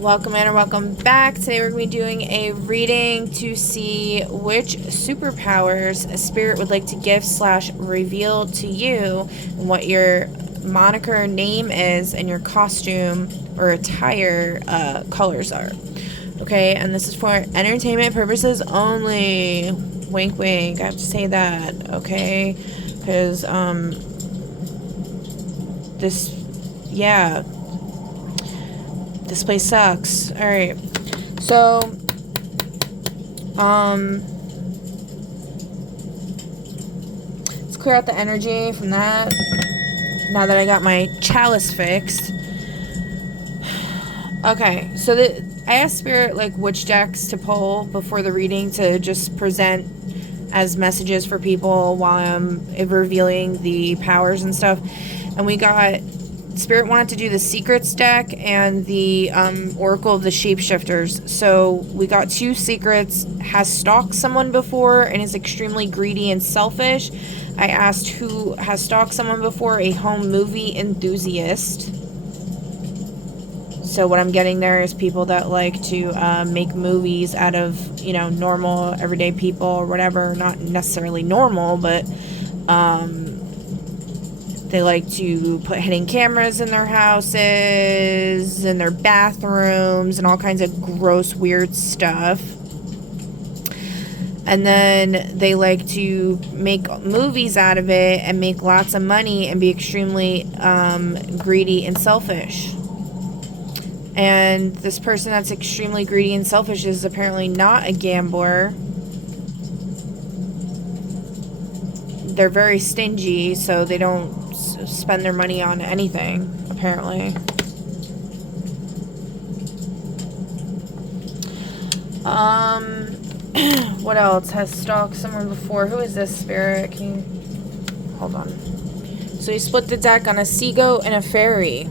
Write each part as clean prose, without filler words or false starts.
Welcome in or welcome back. Today we're going to be doing a reading to see which superpowers a spirit would like to give / reveal to you, and what your moniker name is and your costume or attire colors are. Okay, and this is for entertainment purposes only. Wink wink, I have to say that, okay? Because this place sucks. Alright. So, let's clear out the energy from that. Now that I got my chalice fixed. Okay, so I asked Spirit, like, which decks to pull before the reading to just present as messages for people while I'm revealing the powers and stuff. And we got... Spirit wanted to do the Secrets deck and the Oracle of the Shapeshifters. So we got 2 Secrets, has stalked someone before and is extremely greedy and selfish. I asked who has stalked someone before, a home movie enthusiast. So what I'm getting there is people that like to make movies out of, you know, normal, everyday people or whatever. Not necessarily normal, but... they like to put hidden cameras in their houses, in their bathrooms, and all kinds of gross, weird stuff. And then they like to make movies out of it and make lots of money and be extremely greedy and selfish. And this person that's extremely greedy and selfish is apparently not a gambler. They're very stingy, so they don't spend their money on anything, apparently. What else has stalked someone before? Who is this spirit? Can you... Hold on. So you split the deck on a sea goat and a fairy.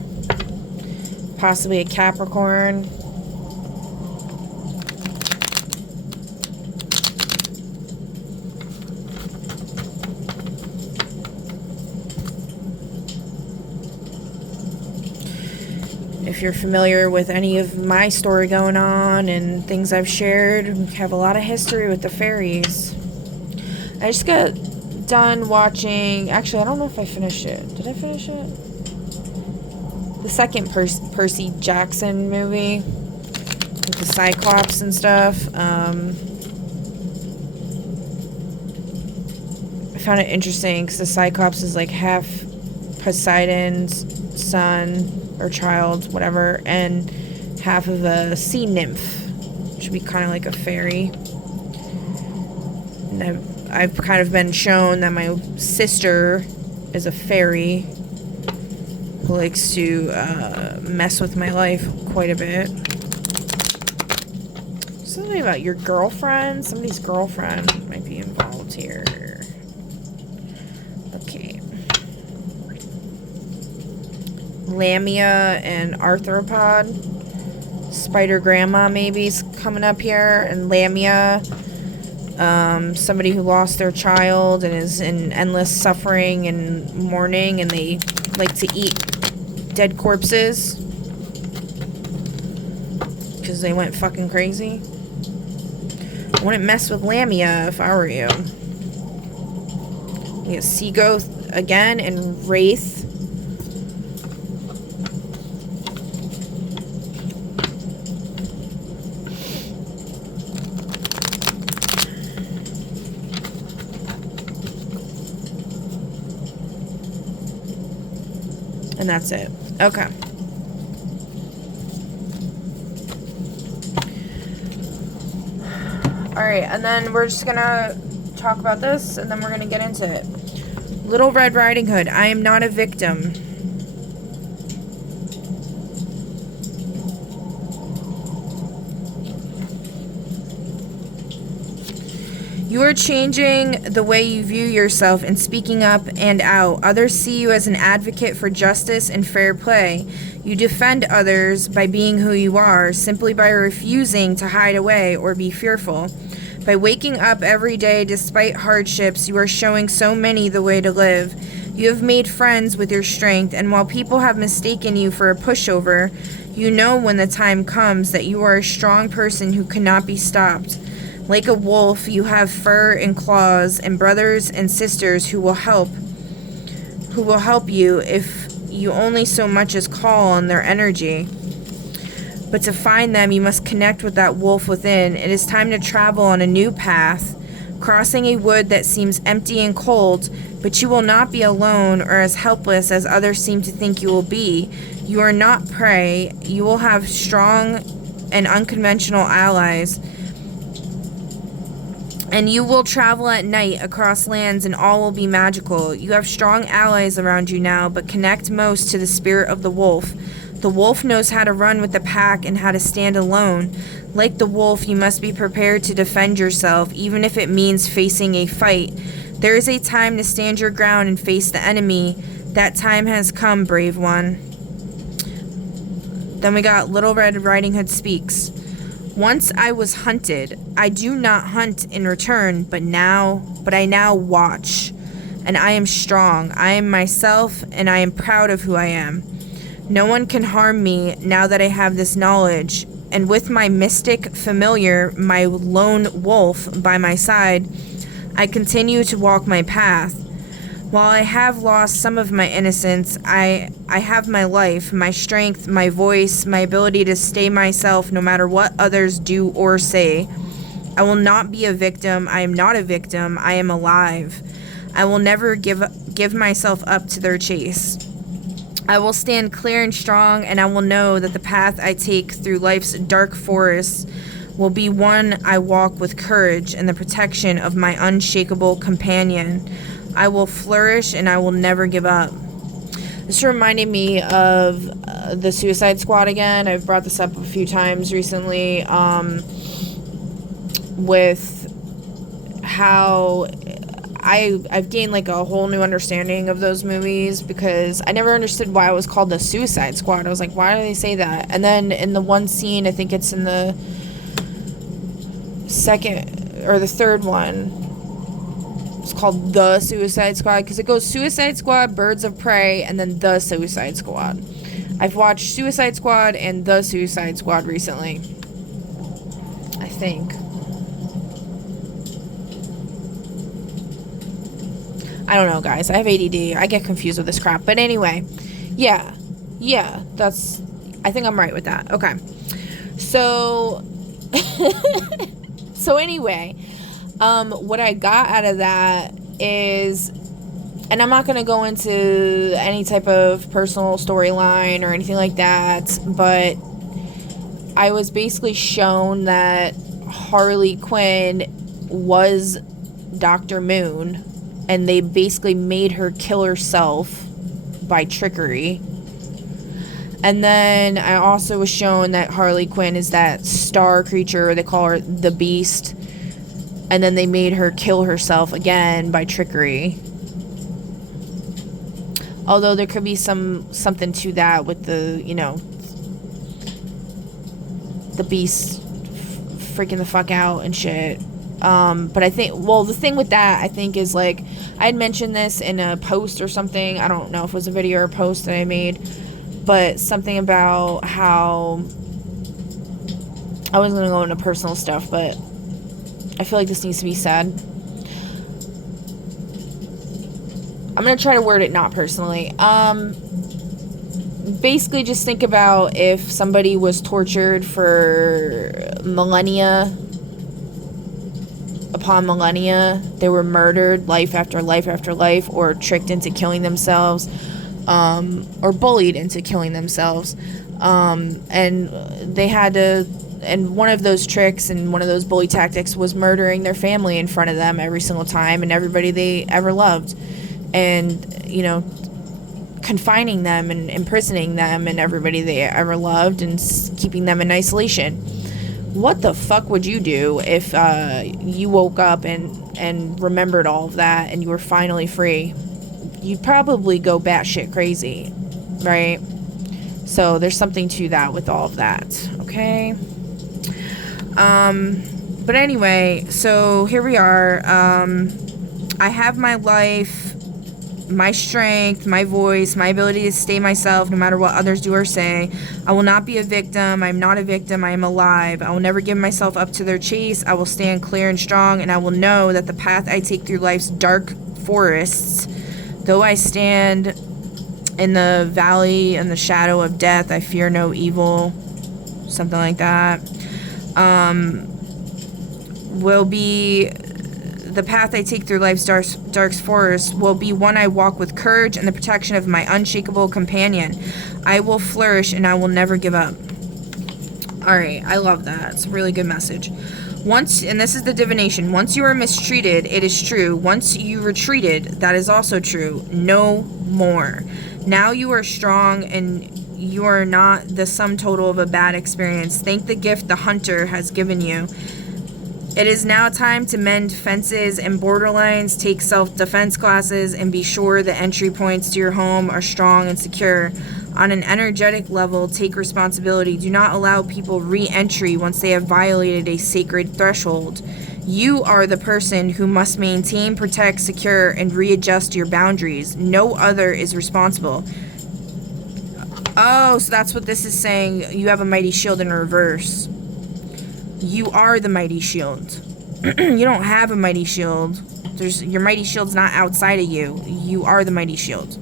Possibly a Capricorn. If you're familiar with any of my story going on and things I've shared, we have a lot of history with the fairies. I just got done watching... Actually, I don't know if I finished it. Did I finish it? The second Percy Jackson movie with the Cyclops and stuff. I found it interesting because the Cyclops is like half Poseidon's son or child, whatever, and half of a sea nymph, which would be kind of like a fairy. And I've kind of been shown that my sister is a fairy who likes to mess with my life quite a bit. Something about your girlfriend. Somebody's girlfriend might be involved here. Okay. Lamia and arthropod. Spider grandma maybe's coming up here. And Lamia, somebody who lost their child and is in endless suffering and mourning, and they like to eat dead corpses because they went fucking crazy. I wouldn't mess with Lamia if I were you. We got Seagoth again and Wraith. And that's it. Okay. Alright, and then we're just gonna talk about this, and then we're gonna get into it. Little Red Riding Hood. I am not a victim. You are changing the way you view yourself and speaking up and out. Others see you as an advocate for justice and fair play. You defend others by being who you are, simply by refusing to hide away or be fearful. By waking up every day despite hardships, you are showing so many the way to live. You have made friends with your strength, and while people have mistaken you for a pushover, You know when the time comes that you are a strong person who cannot be stopped. Like a wolf, you have fur and claws, and brothers and sisters who will help you if you only so much as call on their energy. But to find them, you must connect with that wolf within. It is time to travel on a new path, crossing a wood that seems empty and cold, but you will not be alone or as helpless as others seem to think you will be. You are not prey. You will have strong and unconventional allies. And you will travel at night across lands, and all will be magical. You have strong allies around you now, but connect most to the spirit of the wolf. The wolf knows how to run with the pack and how to stand alone. Like the wolf, you must be prepared to defend yourself, even if it means facing a fight. There is a time to stand your ground and face the enemy. That time has come, brave one. Then we got Little Red Riding Hood speaks. Once I was hunted. I do not hunt in return, but I now watch. And I am strong. I am myself, and I am proud of who I am. No one can harm me now that I have this knowledge. And with my mystic familiar, my lone wolf by my side, I continue to walk my path. While I have lost some of my innocence, I have my life, my strength, my voice, my ability to stay myself no matter what others do or say. I will not be a victim. I am not a victim. I am alive. I will never give myself up to their chase. I will stand clear and strong, and I will know that the path I take through life's dark forests will be one I walk with courage and the protection of my unshakable companion. I will flourish, and I will never give up. This reminded me of the Suicide Squad again. I've brought this up a few times recently, with how I've gained like a whole new understanding of those movies, because I never understood why it was called the Suicide Squad. I was like, why do they say that? And then in the one scene, I think it's in the second or the third one, it's called The Suicide Squad, because it goes Suicide Squad, Birds of Prey, and then The Suicide Squad. I've watched Suicide Squad and The Suicide Squad recently, I think. I don't know, guys. I have ADD. I get confused with this crap. But anyway, yeah, that's, I think I'm right with that. Okay. So, anyway, what I got out of that is, and I'm not going to go into any type of personal storyline or anything like that, but I was basically shown that Harley Quinn was Dr. Moon, and they basically made her kill herself by trickery. And then I also was shown that Harley Quinn is that star creature, they call her the Beast, and then they made her kill herself again by trickery. Although there could be something to that with the, the Beast freaking the fuck out and shit. But I think, the thing with that, I think, is like, I had mentioned this in a post or something. I don't know if it was a video or a post that I made, but something about how, I wasn't going to go into personal stuff, but I feel like this needs to be said. I'm going to try to word it not personally. Basically just think about if somebody was tortured for millennia upon millennia, they were murdered life after life after life, or tricked into killing themselves, or bullied into killing themselves, and they had to, and one of those tricks and one of those bully tactics was murdering their family in front of them every single time, and everybody they ever loved, and confining them and imprisoning them and everybody they ever loved, and keeping them in isolation. What the fuck would you do if you woke up and remembered all of that and you were finally free? You'd probably go batshit crazy, right? So there's something to that with all of that, okay? But anyway, so here we are. I have my life, my strength, my voice, my ability to stay myself no matter what others do or say. I will not be a victim. I'm not a victim. I am alive. I will never give myself up to their chase. I will stand clear and strong, and I will know that the path I take through life's dark forests, though I stand in the valley and the shadow of death, I fear no evil. Something like that. Will be the path I take through life's dark forest will be one I walk with courage and the protection of my unshakable companion. I will flourish and I will never give up. Alright, I love that. It's a really good message. Once, and this is the divination, once you are mistreated, it is true. Once you retreated, that is also true. No more. Now you are strong and you are not the sum total of a bad experience. Thank the gift the hunter has given you. It is now time to mend fences and borderlines, take self-defense classes, and be sure the entry points to your home are strong and secure. On an energetic level, take responsibility. Do not allow people re-entry once they have violated a sacred threshold. You are the person who must maintain, protect, secure, and readjust your boundaries. No other is responsible. Oh, so that's what this is saying. You have a mighty shield in reverse. You are the mighty shield. You don't have a mighty shield. Your mighty shield's not outside of you. You are the mighty shield.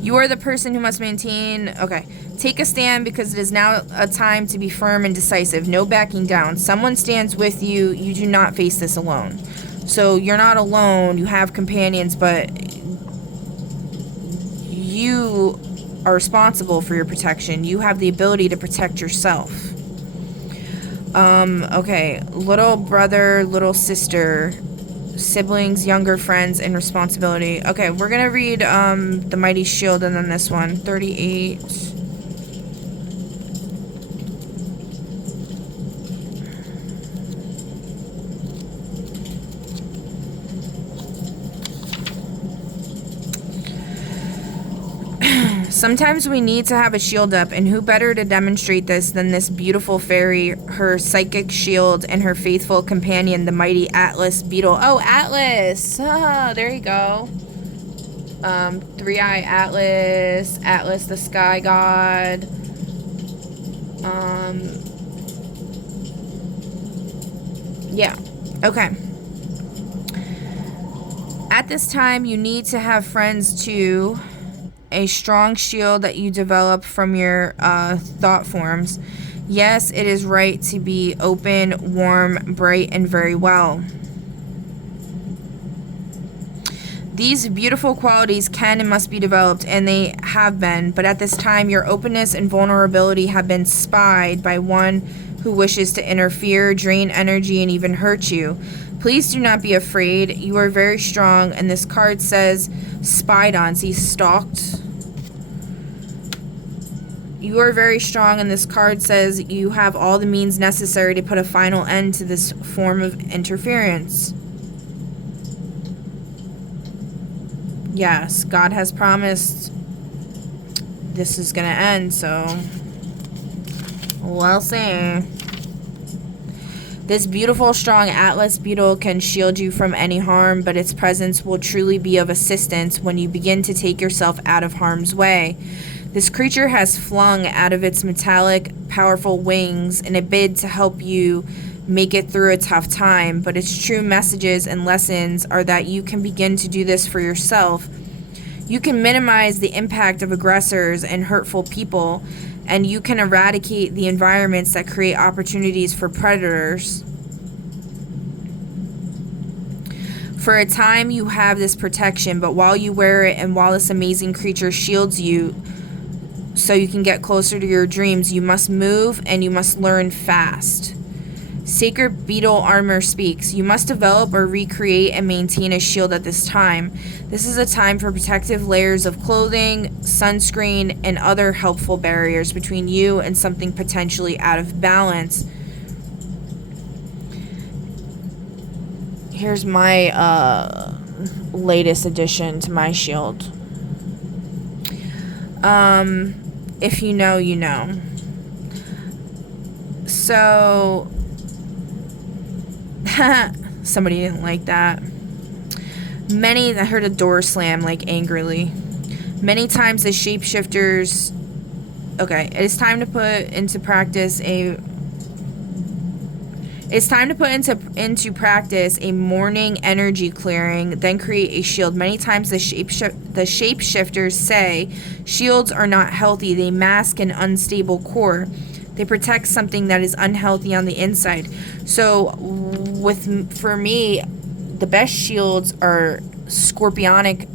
You are the person who must maintain... Okay. Take a stand because it is now a time to be firm and decisive. No backing down. Someone stands with you. You do not face this alone. So you're not alone. You have companions, but you are responsible for your protection. You have the ability to protect yourself. Okay, little brother, little sister, siblings, younger friends, and responsibility. Okay, we're gonna read, the Mighty Shield and then this one. 38. Sometimes we need to have a shield up, and who better to demonstrate this than this beautiful fairy, her psychic shield, and her faithful companion, the mighty Atlas beetle. Oh, Atlas! Ah, there you go. Three-Eye Atlas, Atlas the sky god. Yeah. Okay. At this time, you need to have friends too. A strong shield that you develop from your thought forms. Yes, it is right to be open, warm, bright, and very well. These beautiful qualities can and must be developed, and they have been, but at this time your openness and vulnerability have been spied by one who wishes to interfere, drain energy, and even hurt you. Please do not be afraid. You are very strong, and this card says spied on. See, stalked. You are very strong, and this card says you have all the means necessary to put a final end to this form of interference. Yes, God has promised this is going to end, so we'll see. This beautiful, strong Atlas beetle can shield you from any harm, but its presence will truly be of assistance when you begin to take yourself out of harm's way. This creature has flung out of its metallic, powerful wings in a bid to help you make it through a tough time, but its true messages and lessons are that you can begin to do this for yourself. You can minimize the impact of aggressors and hurtful people, and you can eradicate the environments that create opportunities for predators. For a time, you have this protection, but while you wear it and while this amazing creature shields you so you can get closer to your dreams, you must move and you must learn fast. Sacred Beetle Armor speaks. You must develop or recreate and maintain a shield at this time. This is a time for protective layers of clothing, sunscreen, and other helpful barriers between you and something potentially out of balance. Here's my latest addition to my shield. If you know, you know. So... somebody didn't like that. I heard a door slam, like, angrily. Many times the shapeshifters... Okay, it is time to put into practice a... It's time to put into practice a morning energy clearing, then create a shield. Many times the shapeshifters say shields are not healthy. They mask an unstable core. They protect something that is unhealthy on the inside. So for me, the best shields are scorpionic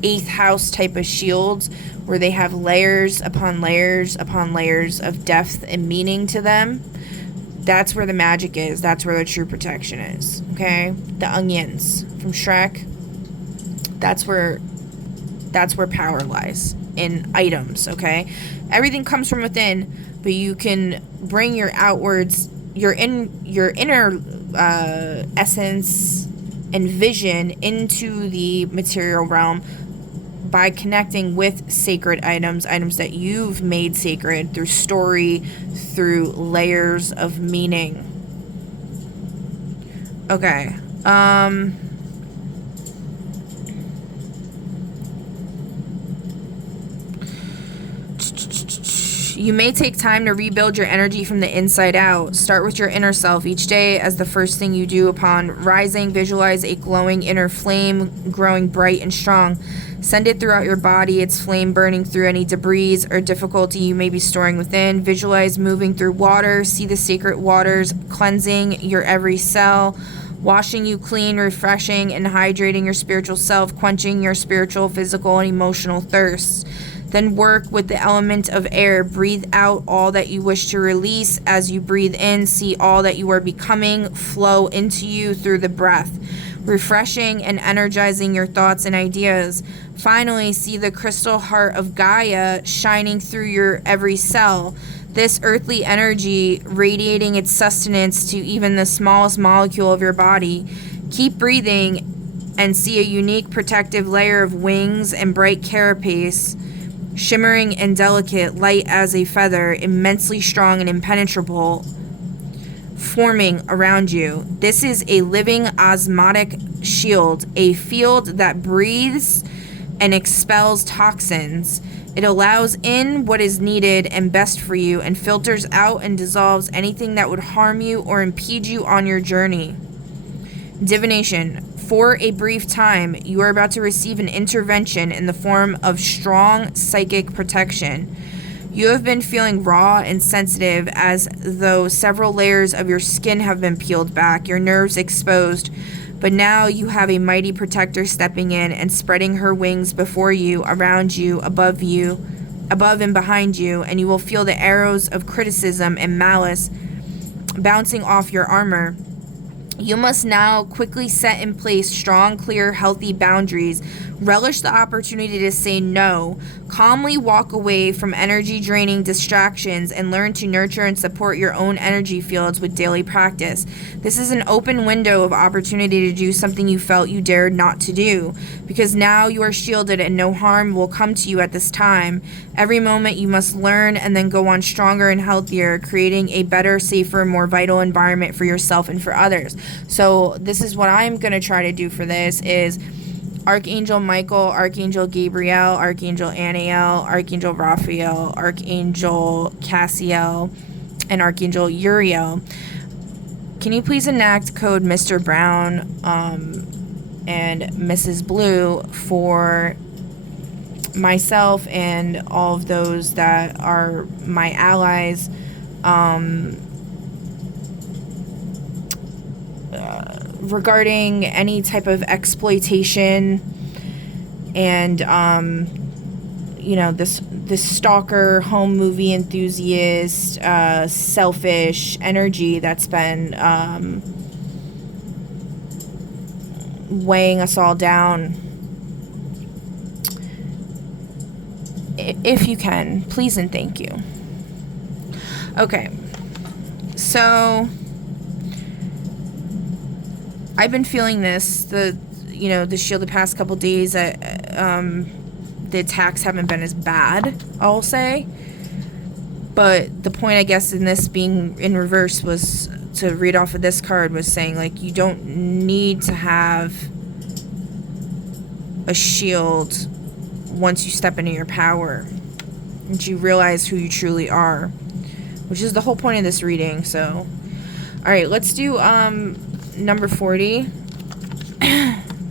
8th house type of shields, where they have layers upon layers upon layers of depth and meaning to them. That's where the magic is. That's where the true protection is. Okay? The onions from Shrek. That's where power lies, in items, okay? Everything comes from within, but you can bring your outwards, your inner essence and vision into the material realm by connecting with sacred items that you've made sacred through story, through layers of meaning. Okay. You may take time to rebuild your energy from the inside out. Start with your inner self each day as the first thing you do upon rising. Visualize a glowing inner flame growing bright and strong. Send it throughout your body, its flame burning through any debris or difficulty you may be storing within. Visualize moving through water. See the sacred waters cleansing your every cell, washing you clean, refreshing and hydrating your spiritual self, quenching your spiritual, physical, and emotional thirsts. Then work with the element of air. Breathe out all that you wish to release. As you breathe in, see all that you are becoming flow into you through the breath, refreshing and energizing your thoughts and ideas. Finally, see the crystal heart of Gaia shining through your every cell. This earthly energy radiating its sustenance to even the smallest molecule of your body. Keep breathing and see a unique protective layer of wings and bright carapace, shimmering and delicate, light as a feather, immensely strong and impenetrable, forming around you. This is a living osmotic shield, a field that breathes and expels toxins. It allows in what is needed and best for you and filters out and dissolves anything that would harm you or impede you on your journey. Divination. For a brief time, you are about to receive an intervention in the form of strong psychic protection. You have been feeling raw and sensitive, as though several layers of your skin have been peeled back, your nerves exposed. But now you have a mighty protector stepping in and spreading her wings before you, around you, above and behind you, and you will feel the arrows of criticism and malice bouncing off your armor. You must now quickly set in place strong, clear, healthy boundaries. Relish the opportunity to say no. Calmly walk away from energy-draining distractions and learn to nurture and support your own energy fields with daily practice. This is an open window of opportunity to do something you felt you dared not to do, because now you are shielded and no harm will come to you at this time. Every moment you must learn and then go on stronger and healthier, creating a better, safer, more vital environment for yourself and for others. So this is what I'm going to try to do for this is Archangel Michael, Archangel Gabriel, Archangel Aniel, Archangel Raphael, Archangel Cassiel, and Archangel Uriel. Can you please enact code Mr. Brown and Mrs. Blue for myself and all of those that are my allies, regarding any type of exploitation and this stalker, home movie enthusiast, selfish energy that's been weighing us all down. If you can, please and thank you. Okay, so I've been feeling this, the shield the past couple days. The attacks haven't been as bad, I'll say. But the point, I guess, in this being in reverse was to read off of this card was saying, like, you don't need to have a shield once you step into your power. And you realize who you truly are. Which is the whole point of this reading, so. Alright, let's do number 40.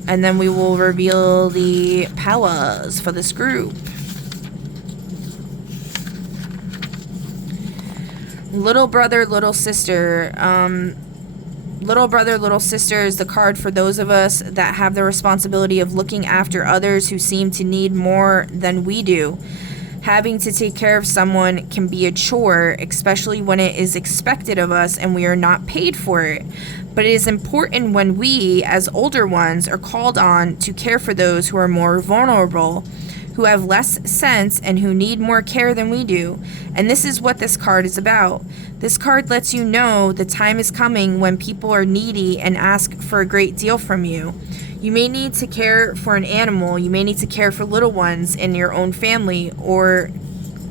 And then we will reveal the powers for this group. Little brother, little sister. Little brother, little sister is the card for those of us that have the responsibility of looking after others who seem to need more than we do. Having to take care of someone can be a chore, especially when it is expected of us and we are not paid for it. But it is important when we, as older ones, are called on to care for those who are more vulnerable, who have less sense and who need more care than we do. And this is what this card is about. This card lets you know the time is coming when people are needy and ask for a great deal from you. You may need to care for an animal, you may need to care for little ones in your own family, or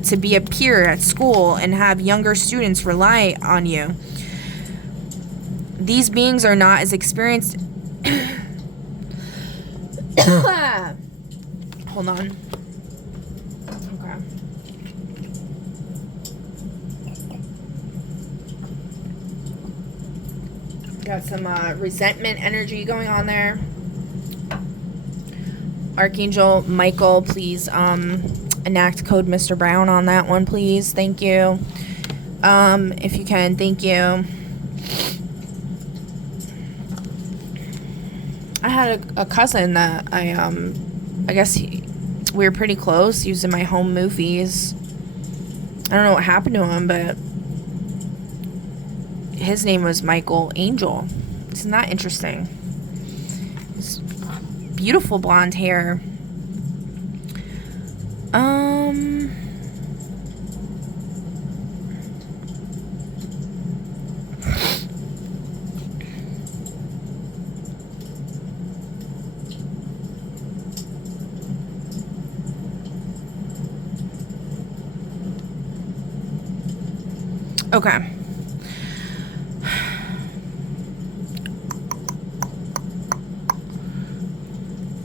to be a peer at school and have younger students rely on you. These beings are not as experienced. Hold on. Okay. Got some resentment energy going on there. Archangel Michael, please enact code Mr. Brown on that one, please. Thank you. If you can, thank you. I had a cousin that I guess we were pretty close. He was in my home movies. I don't know what happened to him, but his name was Michael Angel. Isn't that interesting? Beautiful blonde hair. Okay.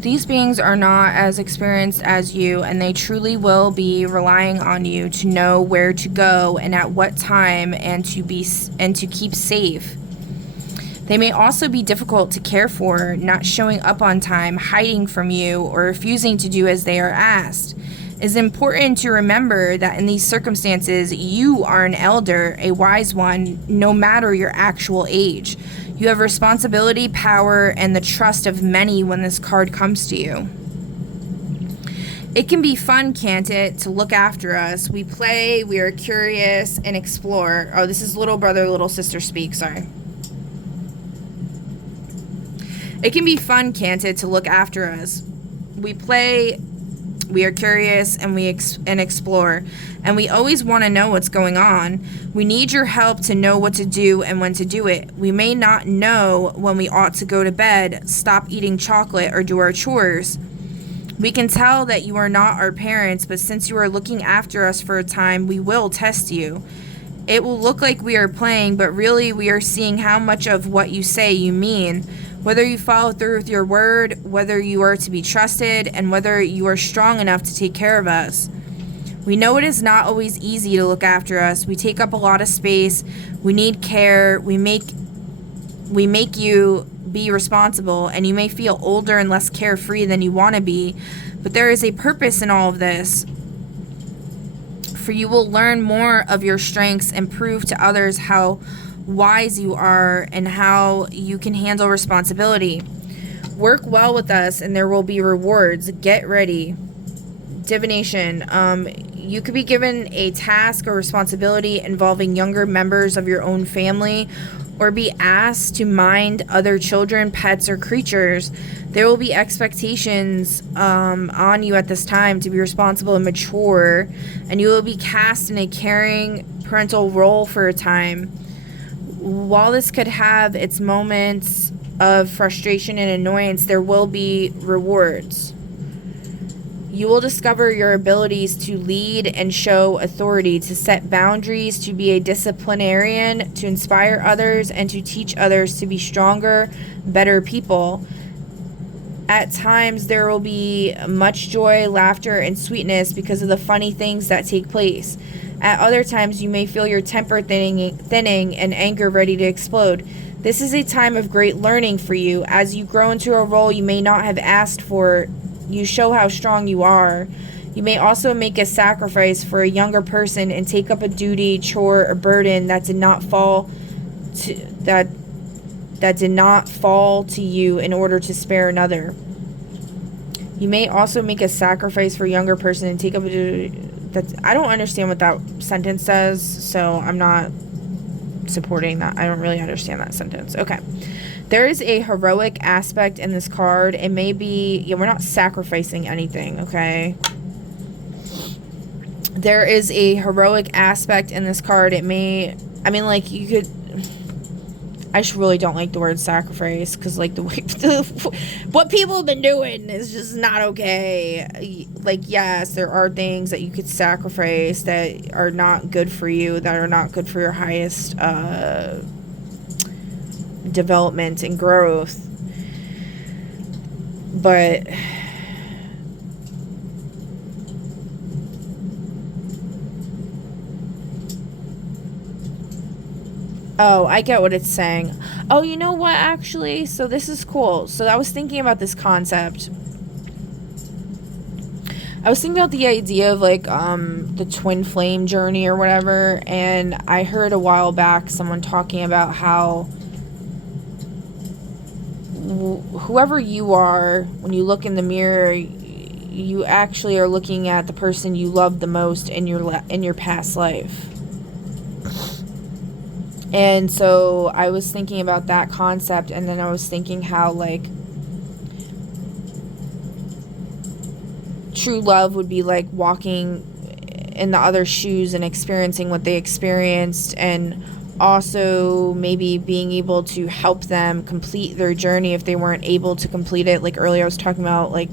These beings are not as experienced as you, and they truly will be relying on you to know where to go and at what time, and to keep safe. They may also be difficult to care for, not showing up on time, hiding from you, or refusing to do as they are asked. It is important to remember that in these circumstances, you are an elder, a wise one, no matter your actual age. You have responsibility, power, and the trust of many when this card comes to you. It can be fun, can't it, to look after us. We play, we are curious, and explore. Oh, this is little brother, little sister speak, sorry. It can be fun, can't it, to look after us. We play, we are curious, and we explore, and we always want to know what's going on. We need your help to know what to do and when to do it. We may not know when we ought to go to bed, stop eating chocolate, or do our chores. We can tell that you are not our parents, but since you are looking after us for a time, we will test you. It will look like we are playing, but really we are seeing how much of what you say you mean. Whether you follow through with your word, whether you are to be trusted, and whether you are strong enough to take care of us. We know it is not always easy to look after us. We take up a lot of space. We need care. We make you be responsible, and you may feel older and less carefree than you want to be, but there is a purpose in all of this. For you will learn more of your strengths and prove to others how wise you are and how you can handle responsibility. Work well with us and there will be rewards. Get ready. Divination. You could be given a task or responsibility involving younger members of your own family, or be asked to mind other children, pets, or creatures. There will be expectations on you at this time to be responsible and mature, and you will be cast in a caring parental role for a time. While this could have its moments of frustration and annoyance, there will be rewards. You will discover your abilities to lead and show authority, to set boundaries, to be a disciplinarian, to inspire others, and to teach others to be stronger, better people. At times, there will be much joy, laughter, and sweetness because of the funny things that take place. At other times, you may feel your temper thinning and anger ready to explode. This is a time of great learning for you. As you grow into a role you may not have asked for, you show how strong you are. You may also make a sacrifice for a younger person and take up a duty, chore, or burden that did not fall to you in order to spare another. You may also make a sacrifice for a younger person and take up a duty. I don't understand what that sentence says, so I'm not supporting that. I don't really understand that sentence. Okay. There is a heroic aspect in this card. It may be, we're not sacrificing anything, okay? There is a heroic aspect in this card. It may, you could, I just really don't like the word sacrifice, because, like, the way, what people have been doing is just not okay. Like, yes, there are things that you could sacrifice that are not good for you, that are not good for your highest, development and growth. But oh, I get what it's saying. Oh, you know what, actually? So this is cool. So I was thinking about this concept. I was thinking about the idea of, like, the twin flame journey or whatever, and I heard a while back someone talking about how whoever you are, when you look in the mirror, you actually are looking at the person you loved the most in your past life. And so I was thinking about that concept, and then I was thinking how, like, true love would be like walking in the other shoes and experiencing what they experienced, and also maybe being able to help them complete their journey if they weren't able to complete it. Like earlier I was talking about, like,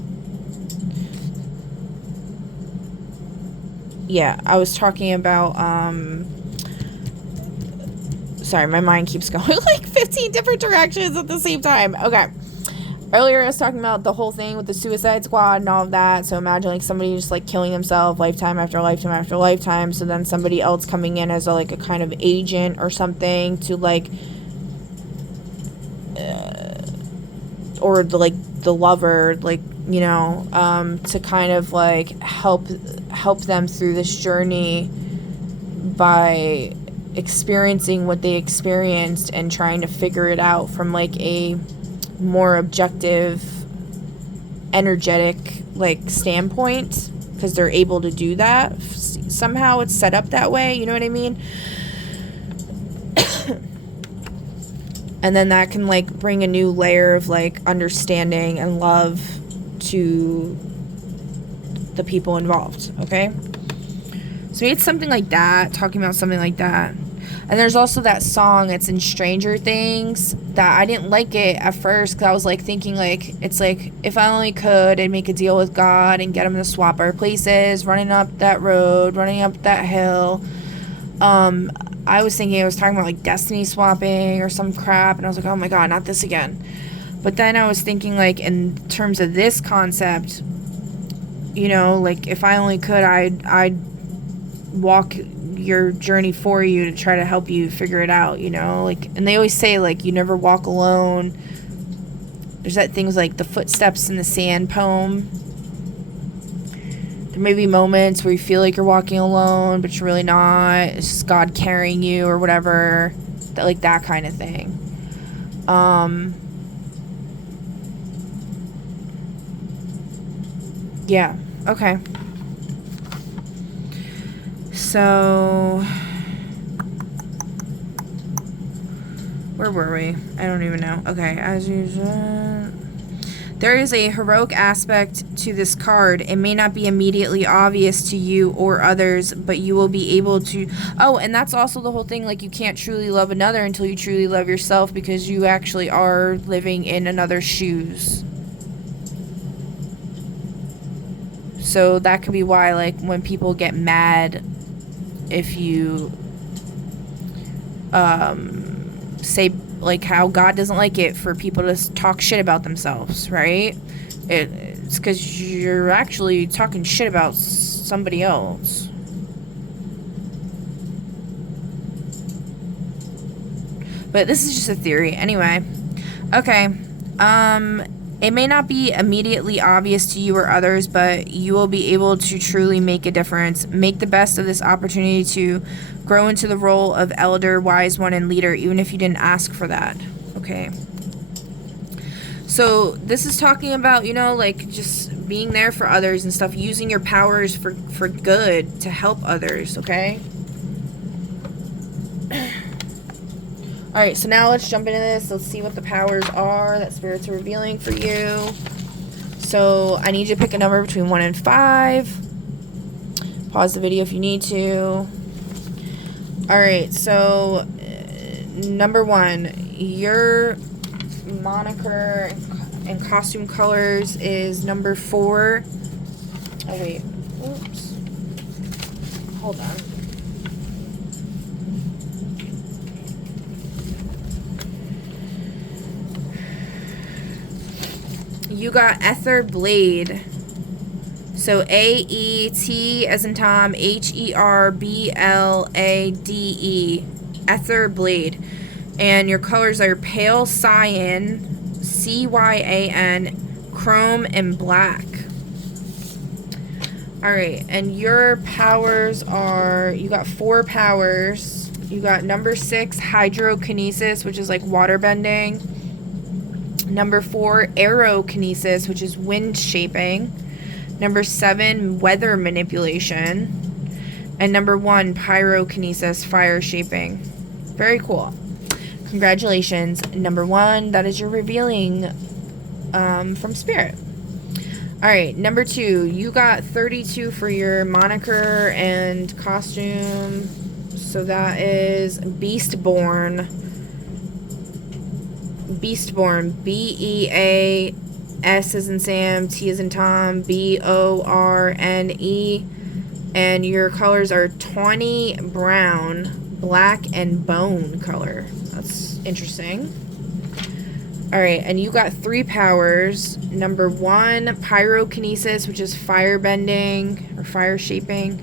I was talking about, sorry, my mind keeps going like 15 different directions at the same time. Okay. Earlier I was talking about the whole thing with the Suicide Squad and all of that. So imagine, like, somebody just, like, killing themselves lifetime after lifetime after lifetime. So then somebody else coming in as a kind of agent or something to, like, or the lover, like, to kind of, like, help them through this journey by experiencing what they experienced and trying to figure it out from, like, a more objective, energetic, like, standpoint, because they're able to do that. Somehow it's set up that way, you know what I mean? And then that can, like, bring a new layer of, like, understanding and love to the people involved, okay? So it's something like that, talking about something like that. And there's also that song, it's in Stranger Things, that I didn't like it at first, because I was, like, thinking, like, it's like, if I only could, I'd make a deal with God and get him to swap our places, running up that road, running up that hill. I was thinking, I was talking about, like, destiny swapping or some crap, and I was like, oh my god, not this again. But then I was thinking, like, in terms of this concept, like, if I only could, I'd walk your journey for you to try to help you figure it out, like, and they always say, like, you never walk alone. There's that things like the footsteps in the sand poem. There may be moments where you feel like you're walking alone, but you're really not. It's just God carrying you or whatever, that kind of thing. Yeah, okay. So, where were we? I don't even know. Okay, as usual. There is a heroic aspect to this card. It may not be immediately obvious to you or others, but you will be able to... Oh, and that's also the whole thing, like, you can't truly love another until you truly love yourself, because you actually are living in another's shoes. So that could be why, like, when people get mad if you say, like, how God doesn't like it for people to talk shit about themselves, right? It's because you're actually talking shit about somebody else. But this is just a theory. Anyway. Okay. It may not be immediately obvious to you or others, but you will be able to truly make a difference. Make the best of this opportunity to grow into the role of elder, wise one, and leader, even if you didn't ask for that. Okay. So this is talking about, you know, like just being there for others and stuff, using your powers for good to help others, okay? Alright, so now let's jump into this. Let's see what the powers are that spirits are revealing for you. So I need you to pick a number between 1 and 5. Pause the video if you need to. Alright, so number 1, your moniker and costume colors is number 4. Oh wait, oops. Hold on. You got Ether Blade. So A-E-T as in Tom, H-E-R-B-L-A-D-E. Ether Blade. And your colors are Pale Cyan, C-Y-A-N, Chrome, and Black. Alright, and your powers are, you got 4 powers. You got number 6, Hydrokinesis, which is like water bending. Number 4, Aerokinesis, which is wind shaping. Number 7, Weather manipulation. And number 1, Pyrokinesis, fire shaping. Very cool. Congratulations. Number 1, that is your revealing from Spirit. Alright, number 2, you got 32 for your moniker and costume. So that is Beastborn. Beastborn, B-E-A-S as in Sam, T as in Tom, B-O-R-N-E, and your colors are tawny brown, black, and bone color. That's interesting. Alright, and you got 3 powers. Number 1, Pyrokinesis, which is fire bending, or fire shaping.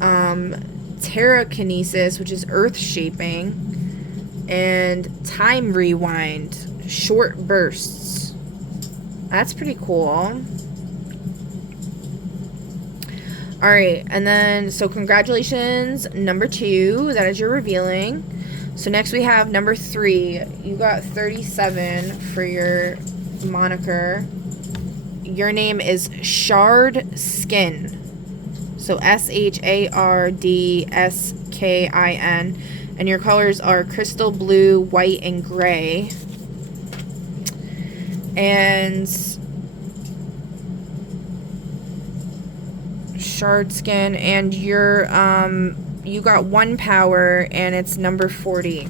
Terrakinesis, which is earth shaping. And Time Rewind, short bursts. That's pretty cool. Alright, and then, so congratulations, number 2, that is your revealing. So next we have number 3. You got 37 for your moniker. Your name is Shard Skin. So S-H-A-R-D-S-K-I-N. And your colors are crystal blue, white, and gray. And shard skin. And your you got 1 power, and it's number 40.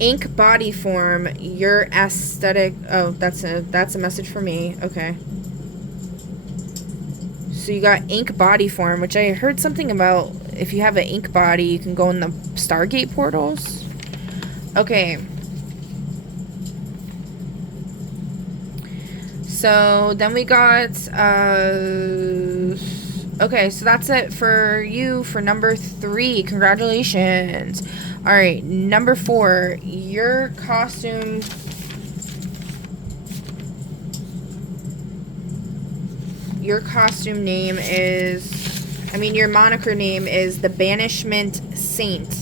Ink body form. Your aesthetic. Oh, that's a message for me. Okay. So you got ink body form, which I heard something about. If you have an ink body, you can go in the Stargate portals. Okay. So then we got, okay, so that's it for you for number 3. Congratulations. All right, number 4, your costume. Your costume name is, your moniker name is the Banishment Saint.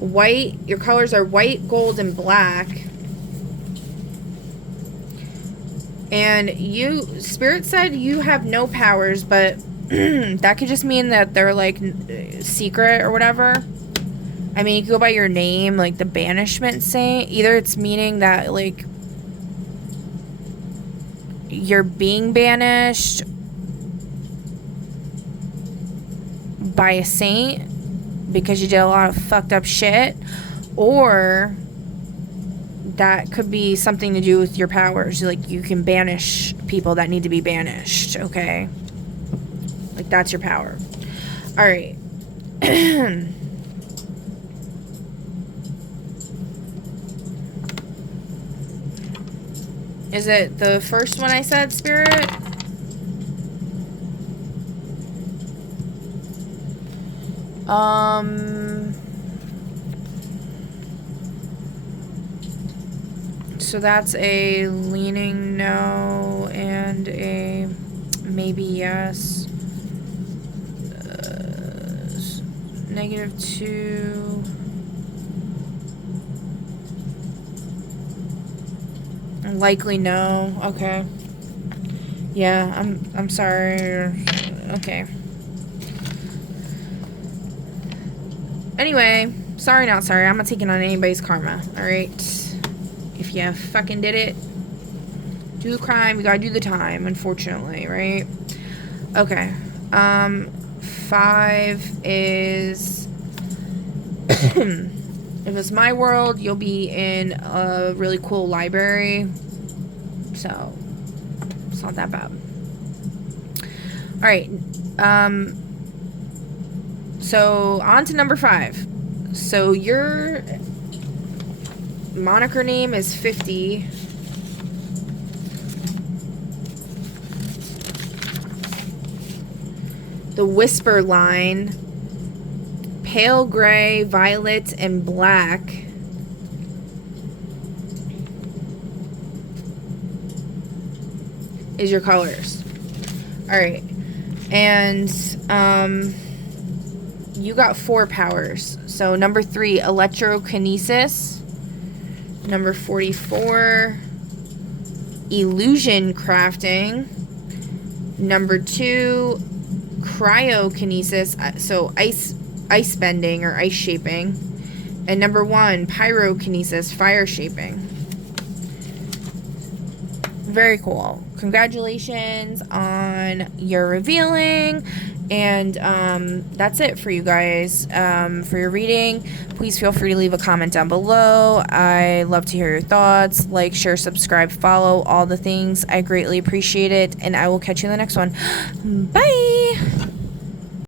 White, your colors are white, gold, and black. And you, Spirit said you have no powers, but that could just mean that they're, like, secret or whatever. You could go by your name, like the Banishment Saint. Either it's meaning that, like, you're being banished by a saint because you did a lot of fucked up shit, or that could be something to do with your powers. Like, you can banish people that need to be banished, okay? Like, that's your power. Alright. Is it the first one I said, Spirit? So that's a leaning no and a maybe yes. -2. Likely no. Okay. Yeah, I'm sorry. Okay. Anyway, sorry not sorry. I'm not taking on anybody's karma. Alright. If you fucking did it, do the crime, you gotta do the time, unfortunately, right? Okay. 5 is if it's my world, you'll be in a really cool library. So it's not that bad. Alright. So on to number 5. So your moniker name is 50. The Whisper line. Pale gray, violet, and black. Is your colors. Alright. And you got 4 powers. So number 3, electrokinesis. Number 44, illusion crafting. Number 2, cryokinesis, so ice bending or ice shaping. And number 1, pyrokinesis, fire shaping. Very cool. Congratulations on your revealing. And that's it for you guys for your reading. Please feel free to leave a comment down below. I love to hear your thoughts. Like, share, subscribe, follow, all the things. I greatly appreciate it. And I will catch you in the next one. Bye!